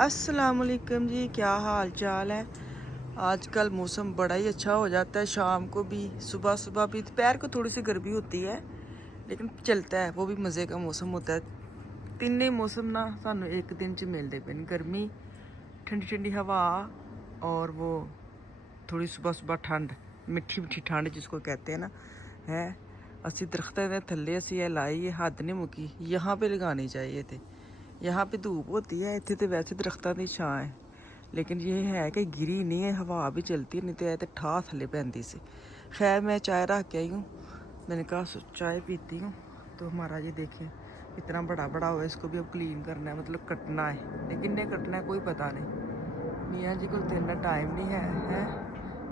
अस्सलाम वालेकुम जी, क्या हाल चाल है। आजकल मौसम बड़ा ही अच्छा हो जाता है, शाम को भी, सुबह सुबह भी, दोपहर को थोड़ी सी गर्मी होती है लेकिन चलता है, वो भी मज़े का मौसम होता है। तीनों मौसम ना सानू एक दिन च मिलते पे, गर्मी, ठंडी ठंडी हवा और वो थोड़ी सुबह सुबह ठंड, मिठी मिठी ठंड जिसको कहते हैं ना है। असी दरख्तों के थल्ले असी लाई है, हद नहीं मुकी, यहाँ पे लगानी चाहिए थे। यहाँ पे धूप होती है, इतने तो वैसे दरख्तों की छां है, लेकिन ये है कि गिरी नहीं है, हवा भी चलती नहीं तो ठा थले पैंती सी। खैर मैं चाय रख के आई हूँ, मैंने कहा चाय पीती हूँ। तो हमारा ये देखिए इतना बड़ा बड़ा हुआ है, इसको भी अब क्लीन करना है, मतलब कटना है, लेकिन नहीं कटना है कोई पता नहीं। मियाँ जी को इतना टाइम नहीं है।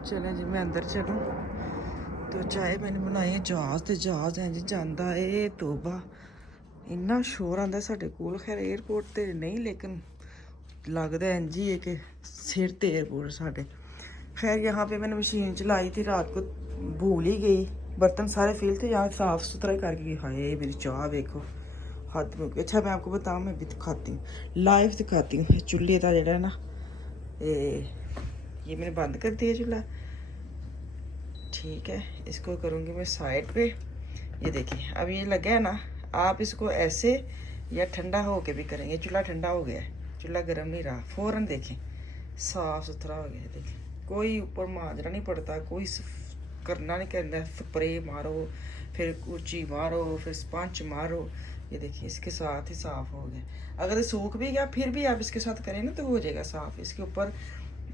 चले जी मैं अंदर चलूँ। तो चाय मैंने बनाई है, जहाज़ तो जहाज़ है जी जाता है, तोबा इन्ना शोर आंदा साढ़े कोल। खैर एयरपोर्ट तो नहीं, लेकिन लगता है जी है कि सिर ते एयरपोर्ट साढ़े। खैर यहाँ पे मैंने मशीन चलाई थी, रात को भूल ही गई, बर्तन सारे फील थे, यहाँ साफ़ सुथरा करके। हाय मेरी चाह देखो, हाथ में। अच्छा मैं आपको बताऊँ, मैं भी दिखाती हूँ, लाइव दिखाती हूँ। चूल्हे का जरा ना ये मैंने बंद कर दिया चूल्हा, ठीक है। इसको करूँगी मैं साइड पे। ये देखिए अब ये लगा है ना, आप इसको ऐसे या ठंडा हो के भी करेंगे। चूल्हा ठंडा हो गया है, चूल्हा गर्म नहीं रहा, फ़ौरन देखें साफ़ सुथरा हो गया। देखें कोई ऊपर मांजना नहीं पड़ता, कोई करना नहीं कहता, स्प्रे मारो फिर कुची मारो फिर स्पंज मारो। ये देखिए इसके साथ ही साफ़ हो गया। अगर सूख भी गया फिर भी आप इसके साथ करें ना तो हो जाएगा साफ़। इसके ऊपर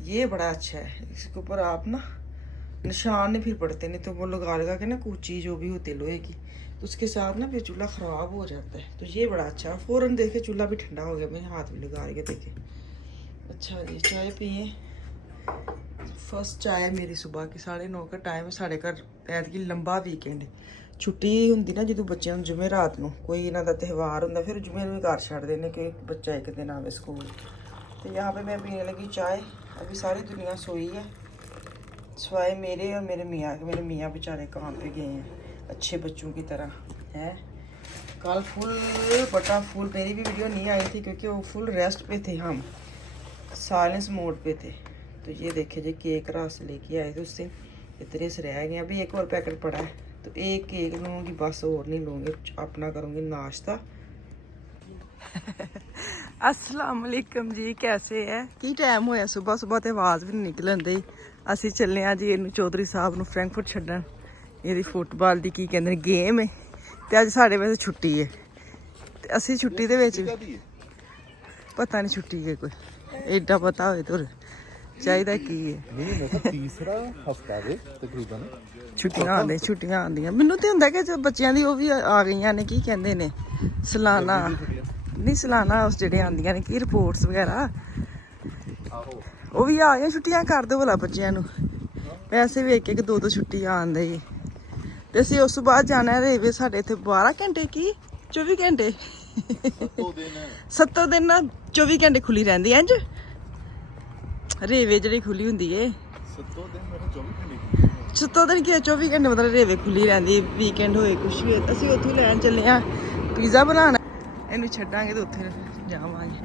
ये बड़ा अच्छा है, इसके ऊपर आप ना निशान नहीं फिर पड़ते, नहीं तो वो लगा के ना कुची जो भी होती लोहे की, तो उसके साथ ना फिर चूल्हा ख़राब हो जाता है। तो ये बड़ा अच्छा, फ़ौरन देखे चूल्हा भी ठंडा हो गया, मेरे हाथ में लगा रही है देखे। अच्छा जी चाय पिए, फर्स्ट चाय मेरी सुबह की 9:30 का टाइम है। साढ़े घर ऐतकी लंबा वीकेंड छुट्टी होंगी ना, जो बच्चों को जुमे रात को कोई इन्हों का त्यौहार होंगे, फिर जुमे भी घर छड़ देने कि बच्चा एक दिन आवे स्कूल। तो यहाँ पे मैं पीने लगी चाय। अभी सारी दुनिया सोई है सिवाय मेरे और मेरे मियाँ के। मेरे मियाँ बेचारे काम पे गए हैं अच्छे बच्चों की तरह है। कल फुल बटा फुल, मेरी भी वीडियो नहीं आई थी क्योंकि वो फुल रेस्ट पे थे, हम साइलेंस मोड पे थे। तो ये देखे जी केक रस लेके आए थे उस दिन, इतने से रह गए। अभी एक और पैकेट पड़ा है, तो एक केक लूँगी बस, और नहीं लूँगी, अपना करूँगी नाश्ता। अस्सलाम वालेकुम जी, कैसे है? की टाइम होया सुबह सुबह तो आवाज़ भी नहीं निकलन दी। ਅਸੀਂ ਚੱਲੇ ਆ ਜੀ ਇਹਨੂੰ ਚੌਧਰੀ ਸਾਹਿਬ ਨੂੰ ਫਰੈਂਕਫਰਟ ਛੱਡਣ। ਇਹਦੀ ਫੁੱਟਬਾਲ ਦੀ ਕੀ ਕਹਿੰਦੇ ਨੇ ਗੇਮ ਹੈ, ਤੇ ਅੱਜ ਸਾਡੇ ਵੈਸੇ ਛੁੱਟੀ ਹੈ, ਤੇ ਅਸੀਂ ਛੁੱਟੀ ਦੇ ਵਿੱਚ ਪਤਾ ਨਹੀਂ ਛੁੱਟੀ ਹੈ ਕੋਈ, ਐਡਾ ਪਤਾ ਹੋਵੇ ਤੁਰ ਚਾਹੀਦਾ ਕੀ ਹੈ। ਨਹੀਂ ਮੈਂ ਕਿਹਾ ਤੀਸਰਾ ਹਫਤਾ ਦੇ ਤਕਰੀਬਨ ਛੁੱਟੀਆਂ ਆਉਂਦੀਆਂ ਮੈਨੂੰ ਤੇ ਹੁੰਦਾ ਕਿ ਬੱਚਿਆਂ ਦੀ ਉਹ ਵੀ ਆ ਗਈਆਂ ਨੇ, ਕੀ ਕਹਿੰਦੇ ਨੇ ਸਾਲਾਨਾ, ਨਹੀਂ ਸਾਲਾਨਾ ਉਸ ਜਿਹੜੇ ਆਉਂਦੀਆਂ ਨੇ ਕੀ ਰਿਪੋਰਟਸ ਵਗੈਰਾ, ਉਹ ਵੀ ਆ ਗਈਆਂ। ਛੁੱਟੀਆਂ ਕਰ ਦਿਓ ਭਲਾ ਬੱਚਿਆਂ ਨੂੰ, ਵੈਸੇ ਵੀ ਇੱਕ ਇੱਕ ਦੋ ਛੁੱਟੀ ਆਉਂਦੇ ਜੀ। ਤੇ ਅਸੀਂ ਉਸ ਤੋਂ ਬਾਅਦ ਜਾਣਾ ਰੇਲਵੇ, ਸਾਡੇ ਇੱਥੇ 12 ਘੰਟੇ ਕੀ 24 ਘੰਟੇ 7 ਦਿਨ ਨਾ 24 ਘੰਟੇ ਖੁੱਲੀ ਰਹਿੰਦੀ ਹੈ ਇੰਝ ਰੇਲਵੇ ਜਿਹੜੀ ਖੁੱਲੀ ਹੁੰਦੀ ਏ। 7 ਦਿਨ ਕੀ 24 ਘੰਟੇ ਮਤਲਬ ਰੇਲਵੇ ਖੁੱਲੀ ਰਹਿੰਦੀ, ਵੀਕਐਂਡ ਹੋਏ ਕੁਛ ਵੀ। ਅਸੀਂ ਉੱਥੋਂ ਲੈਣ ਚੱਲੇ ਆ ਪੀਜ਼ਾ ਬਣਾਉਣਾ, ਇਹਨੂੰ ਛੱਡਾਂਗੇ ਤੇ ਉੱਥੇ ਜਾਵਾਂਗੇ।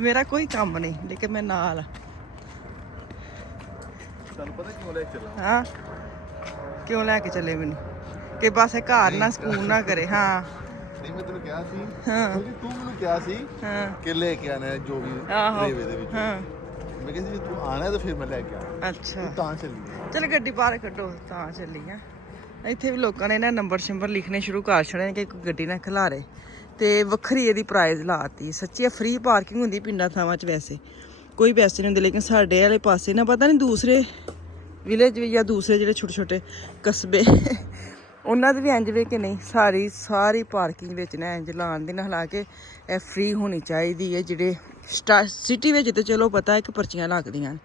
ਮੇਰਾ ਕੋਈ ਕੰਮ ਨਹੀਂ ਲੇਕਿਨ ਮੈਂ ਨਾਲ ਤੁਹਾਨੂੰ ਪਤਾ ਕਿਉਂ ਲੈ ਕੇ ਚੱਲਾਂ? ਹਾਂ ਕਿਉਂ ਲੈ ਕੇ ਚੱਲੇ ਮੈਨੂੰ ਕਿ ਬਸ ਇਹ ਘਰ ਨਾ ਸਕੂਨ ਨਾ ਕਰੇ। ਹਾਂ ਨਹੀਂ ਮੈਂ ਤੈਨੂੰ ਕਿਹਾ ਸੀ, ਹਾਂ ਕਿਉਂਕਿ ਤੂੰ ਮੈਨੂੰ ਕਿਹਾ ਸੀ ਕਿ ਲੈ ਕੇ ਆਣਾ ਜੋ ਵੀ ਰੇਵੇ ਦੇ ਵਿੱਚ। ਹਾਂ ਮੈਂ ਕਿਹਾ ਸੀ ਜੇ ਤੂੰ ਆਣਾ ਤਾਂ ਫਿਰ ਮੈਂ ਲੈ ਕੇ ਆਵਾਂ। ਅੱਛਾ ਤਾਂ ਚੱਲੀ ਚਲ ਗੱਡੀ ਬਾਹਰ ਕੱਢੋ ਤਾਂ ਚੱਲੀ ਆ। ਇੱਥੇ ਵੀ ਲੋਕਾਂ ਨੇ ਨਾ ਨੰਬਰ ਸ਼ੰਬਰ ਲਿਖਣੇ ਸ਼ੁਰੂ ਕਰ ਛੜੇ ਕਿ ਕੋਈ ਗੱਡੀ ਨਾ ਖਿਲਾਰੇ, ਤੇ ਵੱਖਰੀ ਇਹਦੀ ਪ੍ਰਾਈਜ਼ ਲਾਤੀ। ਸੱਚੀ ਫ੍ਰੀ ਪਾਰਕਿੰਗ ਹੁੰਦੀ ਪਿੰਡਾਂ ਥਾਵਾਂ 'ਚ, ਵੈਸੇ ਕੋਈ ਪੈਸੇ ਨਹੀਂ ਹੁੰਦੇ, ਲੇਕਿਨ ਸਾਡੇ ਵਾਲੇ ਪਾਸੇ ਨਾ ਪਤਾ ਨਹੀਂ ਦੂਸਰੇ ਵਿਲੇਜ ਵੀ ਜਾਂ ਦੂਸਰੇ ਜਿਹੜੇ ਛੋਟੇ ਛੋਟੇ ਕਸਬੇ ਉਹਨਾਂ ਦੇ ਵੀ ਇੰਝ ਵੇ ਕਿ ਨਹੀਂ, ਸਾਰੀ ਪਾਰਕਿੰਗ ਵਿੱਚ ਨਾ ਇੰਝ ਲਾਉਣ ਦੀ ਨਾ, ਹਾਲਾਂਕਿ ਇਹ ਫ੍ਰੀ ਹੋਣੀ ਚਾਹੀਦੀ ਹੈ। ਜਿਹੜੇ ਸਿਟੀ ਵਿੱਚ ਤਾਂ ਚਲੋ ਪਤਾ ਹੈ ਕਿ ਪਰਚੀਆਂ ਲੱਗਦੀਆਂ ਨੇ,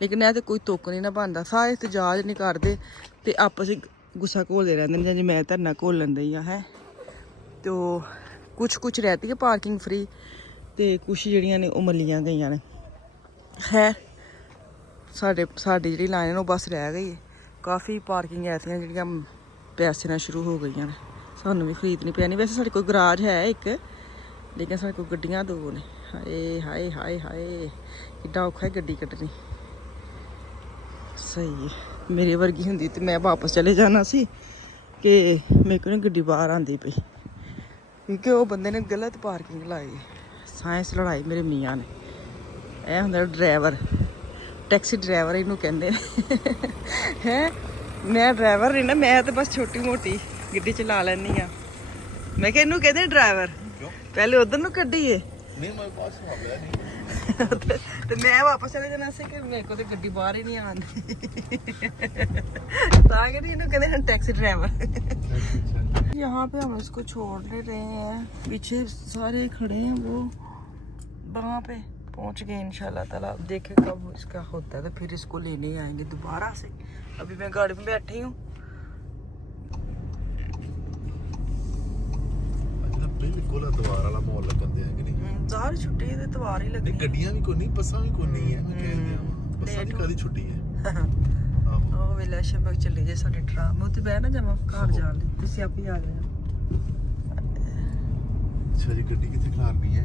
ਲੇਕਿਨ ਇਹ ਤਾਂ ਕੋਈ ਤੁੱਕ ਨਹੀਂ ਨਾ ਬਣਦਾ, ਸਾਰੇ ਇਤਜਾਜ ਨਹੀਂ ਕਰਦੇ ਤੇ ਆਪਸ ਵਿੱਚ ਗੁੱਸਾ ਘੋਲਦੇ ਰਹਿੰਦੇ ਨੇ, ਜਿਵੇਂ ਮੈਂ ਧਰਨਾ ਘੋਲਣ ਦਈ ਆ ਹੈ। ਤੋ ਕੁਛ ਰਹਿਤੀ ਹੈ ਪਾਰਕਿੰਗ ਫ੍ਰੀ, ਤੇ ਕੁਛ ਜਿਹੜੀਆਂ ਨੇ ਉਹ ਮੱਲੀਆਂ ਗਈਆਂ ਨੇ। ਹੈ ਸਾਡੀ ਜਿਹੜੀ ਲਾਈਨ ਉਹ ਬਸ ਰਹਿ ਗਈ ਹੈ। ਕਾਫੀ ਪਾਰਕਿੰਗ ਐਸੀਆਂ ਜਿਹੜੀਆਂ ਪੈਸੇ ਨਾਲ ਸ਼ੁਰੂ ਹੋ ਗਈਆਂ ਨੇ, ਸਾਨੂੰ ਵੀ ਖਰੀਦਣੀ ਪੈਣੀ। ਵੈਸੇ ਸਾਡੇ ਕੋਲ ਗਰਾਜ ਹੈ ਇੱਕ, ਲੇਕਿਨ ਸਾਡੇ ਕੋਲ ਗੱਡੀਆਂ 2 ਨੇ। ਹਾਏ ਹਾਏ ਹਾਏ ਹਾਏ ਕਿੱਡਾ ਔਖਾ ਹੈ ਗੱਡੀ ਕੱਢਣੀ। ਸਹੀ ਹੈ, ਮੇਰੇ ਵਰਗੀ ਹੁੰਦੀ ਤੇ ਮੈਂ ਵਾਪਸ ਚਲੇ ਜਾਣਾ ਸੀ ਕਿ ਮੇਰੇ ਕੋਲ ਗੱਡੀ ਬਾਹਰ ਆਂਦੀ ਪਈ, ਕਿਉਂਕਿ ਉਹ ਬੰਦੇ ਨੇ ਗਲਤ ਪਾਰਕਿੰਗ ਲਾਈ। ਸਾਇੰਸ ਲੜਾਈ ਮੇਰੇ ਮੀਆਂ ਨੇ। ਇਹ ਹੁੰਦਾ ਡਰਾਈਵਰ, ਟੈਕਸੀ ਡਰਾਈਵਰ ਇਹਨੂੰ ਕਹਿੰਦੇ ਨੇ। ਹੈ ਮੈਂ ਡਰਾਈਵਰ ਨਹੀਂ ਨਾ, ਮੈਂ ਤਾਂ ਬਸ ਛੋਟੀ ਮੋਟੀ ਗੱਡੀ ਚਲਾ ਲੈਂਦੀ ਆ। ਮੈਂ ਕਿਹਾ ਇਹਨੂੰ ਕਹਿੰਦੇ ਡਰਾਈਵਰ। ਪਹਿਲੇ ਉਧਰ ਨੂੰ ਕੱਢੀਏ ਨਹੀਂ ਮੈਂ ਪਾਸ ਹੋ ਗਿਆ ਨਹੀਂ ਤੇ ਮੈਂ ਵਾਪਸ ਚਲੇ ਜਾਣਾ ਸੀ ਕਿ ਮੇਰੇ ਕੋਲ ਤੇ ਗੱਡੀ ਬਾਹਰ ਹੀ ਨਹੀਂ ਆਉਂਦੀ। ਤਾਂ कि इन्हों कहते हैं टैक्सी ड्राइवर। यहाँ पे हम इसको छोड़ने रहे हैं, पीछे सारे खड़े हैं, वो वहाँ पे पहुँच गए इंशाल्लाह ताला। अब देखे कब इसका होता है तो फिर इसको लेने आएंगे दोबारा से। अभी मैं गाड़ी में बैठी हूँ। बिल्कुल द्वार वाला माहौल लगन दे कि नहीं ਜ਼ਾਹਰ ਛੁੱਟੀ ਤੇ ਤਵਾਰ ਹੀ ਲੱਗੀ। ਗੱਡੀਆਂ ਵੀ ਕੋਈ ਨਹੀਂ, ਬੱਸਾਂ ਵੀ ਕੋਈ ਨਹੀਂ ਹੈ। ਮੈਂ ਕਹਿ ਰਿਹਾ ਬੱਸਾਂ ਦੀ ਕਦੀ ਛੁੱਟੀ ਹੈ। ਉਹ ਵੇਲੇ ਸ਼ੰਬਕ ਚੱਲੀ ਜੇ ਸਾਡੀ ਟਰਾਮ ਉੱਤੇ ਬਹਿ ਨਾ ਜਾਵਾਂ ਘਰ ਜਾਣ ਲਈ, ਤੁਸੀਂ ਆਪੇ ਆ ਗਏ। ਅੱਛਾ ਜੀ, ਗੱਡੀ ਕਿੱਥੇ ਖਲਾਰਨੀ ਹੈ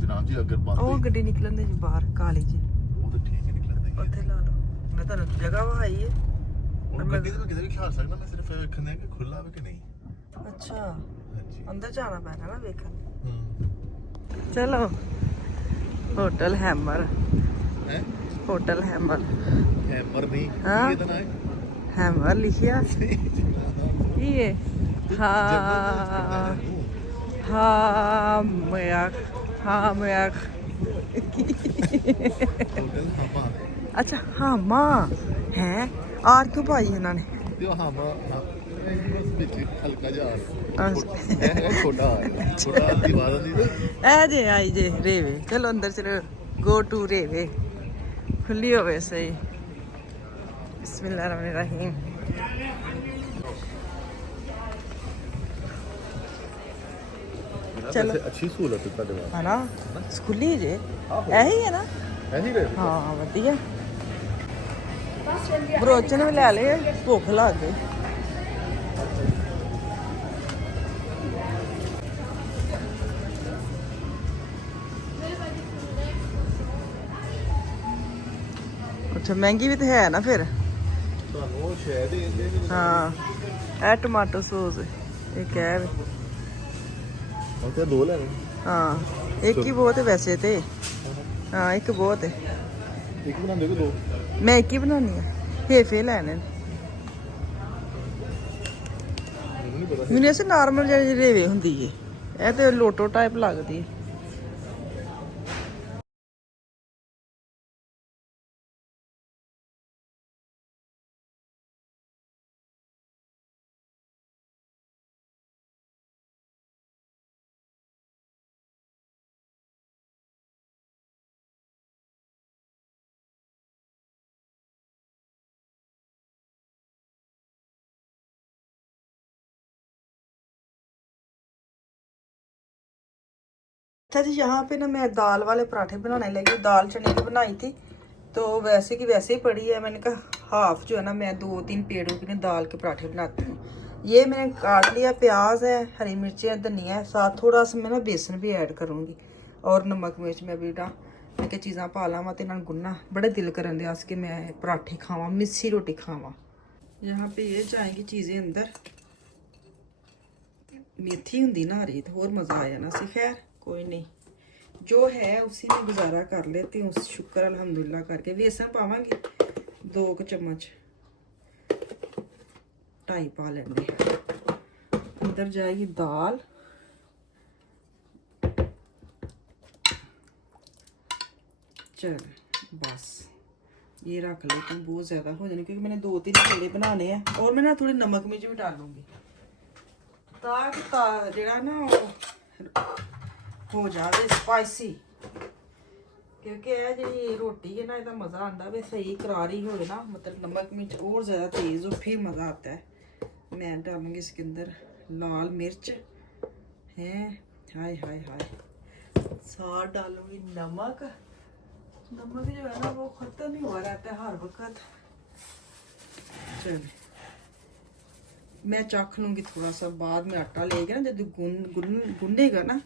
ਜਨਾਬ ਜੀ? ਅਗਰ ਬੰਦ ਉਹ ਗੱਡੀ ਨਿਕਲਣ ਦੇ ਜੀ ਬਾਹਰ ਕਾਲੀ ਜੀ, ਉਹ ਤਾਂ ਠੀਕ ਹੈ ਨਿਕਲਣ ਦੇ। ਉੱਥੇ ਲਾ ਲਓ। ਮੈਂ ਤੁਹਾਨੂੰ ਜਗ੍ਹਾ ਵਹਾਈ ਹੈ। ਉਹ ਗੱਡੀ ਤੇ ਮੈਂ ਕਿਤੇ ਵੀ ਖਲਾਰ ਸਕਦਾ, ਮੈਂ ਸਿਰਫ ਇਹ ਵੇਖਣਾ ਹੈ ਕਿ ਖੁੱਲਾ ਹੈ ਕਿ ਨਹੀਂ। ਅੱਛਾ, ਹਾਂਜੀ ਅੰਦਰ ਜਾਣਾ ਪੈਣਾ ਨਾ ਵੇਖਣ। ਹੂੰ ਚਲੋ ਹੋਟਲ ਹੈਮਰ, ਹੈ ਹੋਟਲ ਹੈਮਰ। ਹੈਮਰ ਨਹੀਂ ਹਾਂ? ਇਹਦਾ ਨਾਮ ਹੈ ਹੈਮਰ ਲਿਖਿਆ ਕੀ ਹੈ? ਹਾਂ ਹਾਂ ਮਿਆਕ, ਹਾਂ ਮਿਆਕ। ਹੋਟਲ ਹਾਮਾ ਅੱਛਾ ਹਾਮਾ ਹੈ। ਆਰ ਕਿਉਂ ਪਾਈ ਇਹਨਾਂ ਨੇ? ਤੇ ਉਹ ਹਾਮਾ ਬਸ ਵਿੱਚ ਹਲਕਾ ਜਿਹਾ ਇਹ ਛੋਟਾ ਆ ਛੋਟਾ ਦੀਵਾਰ ਦੀ ਇਹ ਜੇ ਆਈ ਜੇ ਰੇਵੇ। ਚਲੋ ਅੰਦਰ ਚਲੋ, ਗੋ ਟੂ ਰੇਵੇ। ਖੁੱਲੀ ਹੋਵੇ ਸਹੀ। ਬਿਸਮਿਲ੍ਲਾਹਿਰਰਹਿਮਾਨਿਰਰਹੀਮ। ਚਲੋ ਅੱਛੀ ਸਹੂਲਤ ਹੈ ਤੁਹਾਡੇ ਵਾਸਤੇ ਹੈ ਨਾ, ਸਕੂਲੀ ਜੇ ਇਹੀ ਹੈ ਨਾ। ਐਹੀ ਰਹੇ ਹਾਂ ਵਧੀਆ। ਬਰੋਚਨ ਵੀ ਲੈ ਲਏ, ਭੁੱਖ ਲੱਗ ਗਈ। ਅੱਛਾ ਮਹਿੰਗੀ ਵੀ ਤਾਂ ਹੈ ਨਾ ਫਿਰ। ਤੁਹਾਨੂੰ ਉਹ ਸ਼ਾਇਦ ਇਹਦੇ ਹਾਂ ਇਹ ਟਮਾਟੋ ਸੌਸ ਇਹ ਕਹਿ ਵੇ। ਉਹ ਤੇ ਦੋ ਲੈਣੇ। ਹਾਂ ਇੱਕ ਹੀ ਬਹੁਤ ਹੈ ਵੈਸੇ ਤੇ। ਹਾਂ ਇੱਕ ਬਹੁਤ ਹੈ। ਇੱਕ ਬਣਾਉਂਦੇ ਕਿ ਦੋ? ਮੈਂ ਇੱਕ ਹੀ ਬਣਾਉਣੀ ਆ, ਹੇਫੇ ਲੈਣੇ ਨੇ। ਮੈਨੂੰ ਨਹੀਂ ਪਤਾ। ਮੈਨੂੰ ਐਸੇ ਨਾਰਮਲ ਜਿਹੜੀ ਰੇਵੇ ਹੁੰਦੀ ਏ, ਇਹ ਤੇ ਲੋਟੋ ਟਾਈਪ ਲੱਗਦੀ ਹੈ। अच्छा जी, यहाँ पे ना मैं दाल वाले पराठे बनाने लगी। दाल चने की बनाई थी तो वैसे की वैसे ही पड़ी है। मैंने कहा हाफ जो है ना मैं 2-3 पेड़ों के दाल के पराठे बनाती हूँ। ये मैंने काट लिया, प्याज है, हरी मिर्चें, धनिया है, साथ थोड़ा सा मैं ना बेसन भी ऐड करूँगी और नमक मिर्च। मैं भी मैं क्या चीज़ा पा लावा तो इन्होंने गुन्ना बड़ा दिल करन दिया कि मैं पराठे खावा, मिस्सी रोटी खावा। यहाँ पे ये जाएंगी चीज़ें अंदर। मेथी होंगी ना हरी तो होर मज़ा आ जाना सी। खैर कोई नहीं, जो है उसी में गुजारा कर लेती हूँ। शुक्र अल्हम्दुलिल्लाह करके। बेसन पावांगे 2 चम्मच, 2.5 पा लेंगे। अंदर जाएगी दाल। चल बस ये रख लेती हूँ, बहुत ज़्यादा हो जाने क्योंकि मैंने 2-3 पेड़े बनाने हैं। और मैं ना थोड़ी नमक मिर्च भी डालूंगी ताकि जरा ना हो जाए स्पाइसी, क्योंकि यह जी रोटी है ना इसका मज़ा आता है सही करारी हो ना, मतलब नमक मिर्च और ज़्यादा तेज़ हो फिर मज़ा आता है। मैं डालूंगी इसके अंदर लाल मिर्च है, हाय हाय हाय। साथ डालूंगी नमक। नमक जो है ना वो ख़त्म ही हुआ रहता है हर वक्त। चल मैं चख लूँगी थोड़ा सा, बाद में आटा लेगा ना जब गुनेगा ना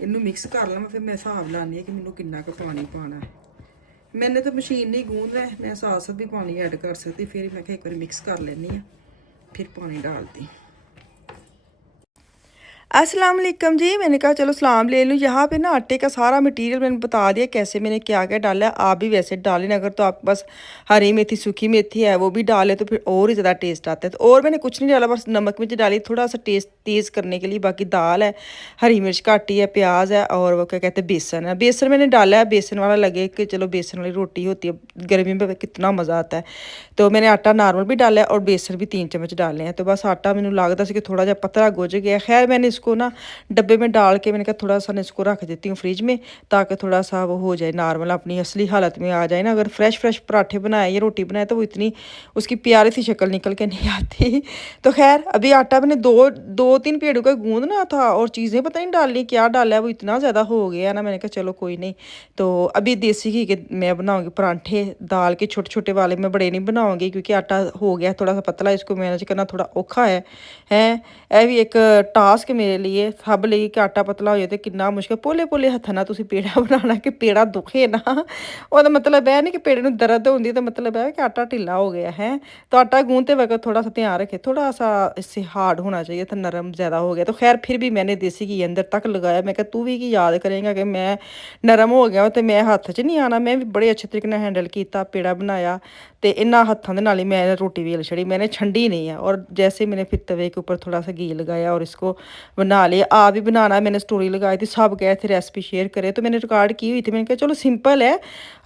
ਇਹਨੂੰ ਮਿਕਸ ਕਰ ਲਵਾਂ, ਫਿਰ ਮੈਂ ਹਿਸਾਬ ਲਾਉਂਦੀ ਹਾਂ ਕਿ ਮੈਨੂੰ ਕਿੰਨਾ ਕੁ ਪਾਣੀ ਪਾਉਣਾ ਹੈ। मैंने तो मशीन नहीं गूंद है, मैं साथ साथ भी पानी ऐड कर सकती, फिर मैं एक बार मिक्स कर लेनी है, फिर पानी डालती। अस्सलाम वालेकुम जी, मैंने कहा चलो सलाम ले लूँ। यहाँ पे ना आटे का सारा मटेरियल मैंने बता दिया कैसे मैंने क्या क्या डाला है। आप भी वैसे डालें, अगर तो आपके पास हरी मेथी सूखी मेथी है वो भी डालें तो फिर और ही ज़्यादा टेस्ट आता है। तो और मैंने कुछ नहीं डाला, बस नमक मिर्च डाली थोड़ा सा टेस्ट तेज़ करने के लिए। बाकी दाल है, हरी मिर्च काटी है, प्याज है और वो क्या कहते हैं बेसन है। बेसन मैंने डाला है, बेसन वाला लगे कि चलो बेसन वाली रोटी होती है गर्मी में कितना मज़ा आता है। तो मैंने आटा नॉर्मल भी डाला है और बेसन भी 3 चम्मच डाले हैं। तो बस आटा मैंने लगता है कि थोड़ा जहा पतला गुज गया। खैर मैंने इसको ना डब्बे में डाल के मैंने कहा थोड़ा सा इसको रख देती हूँ फ्रिज में, ताकि थोड़ा सा वो हो जाए नॉर्मल, अपनी असली हालत में आ जाए ना। अगर फ्रेश पराठे बनाए या रोटी बनाए तो वो इतनी उसकी प्यारी सी शक्ल निकल के नहीं आती। तो खैर अभी आटा मैंने दो तीन पेड़ों का गूंदना था और चीज़ें पता नहीं डाली क्या डाला है, वो इतना ज़्यादा हो गया ना। मैंने कहा चलो कोई नहीं। तो अभी देसी घी के मैं बनाऊँगी पराठे, दाल के छोटे छोटे वाले, मैं बड़े नहीं बनाऊँगी क्योंकि आटा हो गया थोड़ा सा पतला, इसको मैनेज करना थोड़ा औखा है। यह भी एक टास्क मेरे लिए, सब ਲਈ कि आटा पतला हो जाए तो कितना मुश्किल। पोले पोले हत्थां नाल तुसीं पेड़ा बनाना कि पेड़ा दुखे ना, ਉਹਦਾ मतलब है नहीं कि पेड़े ਨੂੰ दर्द होंदी, तो मतलब है कि आटा ढिला हो गया है। तो आटा गूंदते वक्त थोड़ा सा ध्यान रखे, थोड़ा सा इससे हार्ड होना चाहिए, तो नरम ज़्यादा हो गया। तो खैर फिर भी मैंने देसी घी अंदर तक लगाया। मैं कहा तू भी की याद करेंगा कि मैं नरम हो गया तो मैं हत्थ 'ਚ नहीं आना। मैं भी बड़े अच्छे तरीके ਨਾਲ हैंडल किया, पेड़ा बनाया तो इन्ना हत्थों के नाल ही मैं रोटी वेल छड़ी, मैंने छंडी नहीं है। और जैसे मैंने फिर तवे के ऊपर थोड़ा सा घी लगाया और इसको बना लिया। आप भी बनाना, मैंने स्टोरी लगाई थी, सब गए थे रेसिपी शेयर करे तो मैंने रिकॉर्ड की हुई थी। मैंने कहा चलो सिंपल है,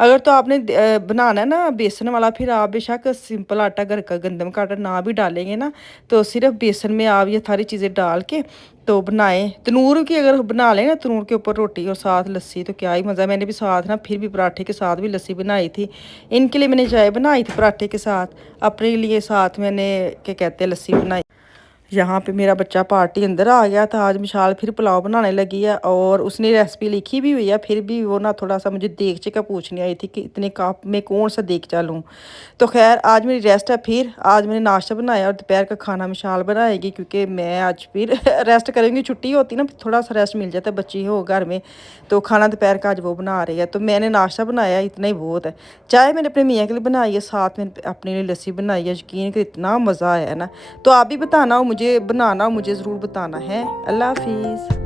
अगर तो आपने बनाना है ना बेसन वाला, फिर आप बेशक सिंपल आटा घर का गंदम का आटा ना भी डालेंगे ना, तो सिर्फ बेसन में आप ये सारी चीज़ें डाल के तो बनाए। तनूर की अगर बना लें ना, तनूर के ऊपर रोटी और साथ लस्सी, तो क्या ही मज़ा। मैंने भी साथ ना फिर भी पराठे के साथ भी लस्सी बनाई थी। इनके लिए मैंने चाय बनाई थी पराठे के साथ, अपने लिए साथ मैंने क्या कहते हैं लस्सी बनाई। यहाँ पे मेरा बच्चा पार्टी अंदर आ गया था। आज मिशाल फिर पुलाव बनाने लगी है और उसने रेसिपी लिखी भी हुई है। फिर भी वो ना थोड़ा सा मुझे देगचे का पूछने आई थी कि इतने कप में कौन सा देगचा लूँ। तो खैर आज मेरी रेस्ट है। फिर आज मैंने नाश्ता बनाया और दोपहर का खाना मिशाल बनाएगी, क्योंकि मैं आज फिर रेस्ट करेंगी। छुट्टी होती ना, थोड़ा सा रेस्ट मिल जाता है, बच्ची हो घर में, तो खाना दोपहर का आज वो बना रही है। तो मैंने नाश्ता बनाया, इतना ही बहुत है। चाय मैंने अपने मियाँ के लिए बनाई है, साथ में अपने लिए लस्सी बनाई है। यकीन कर इतना मज़ा आया ना। तो आप भी बताना, मुझे बनाना, मुझे ज़रूर बताना है। अल्लाह हाफिज़।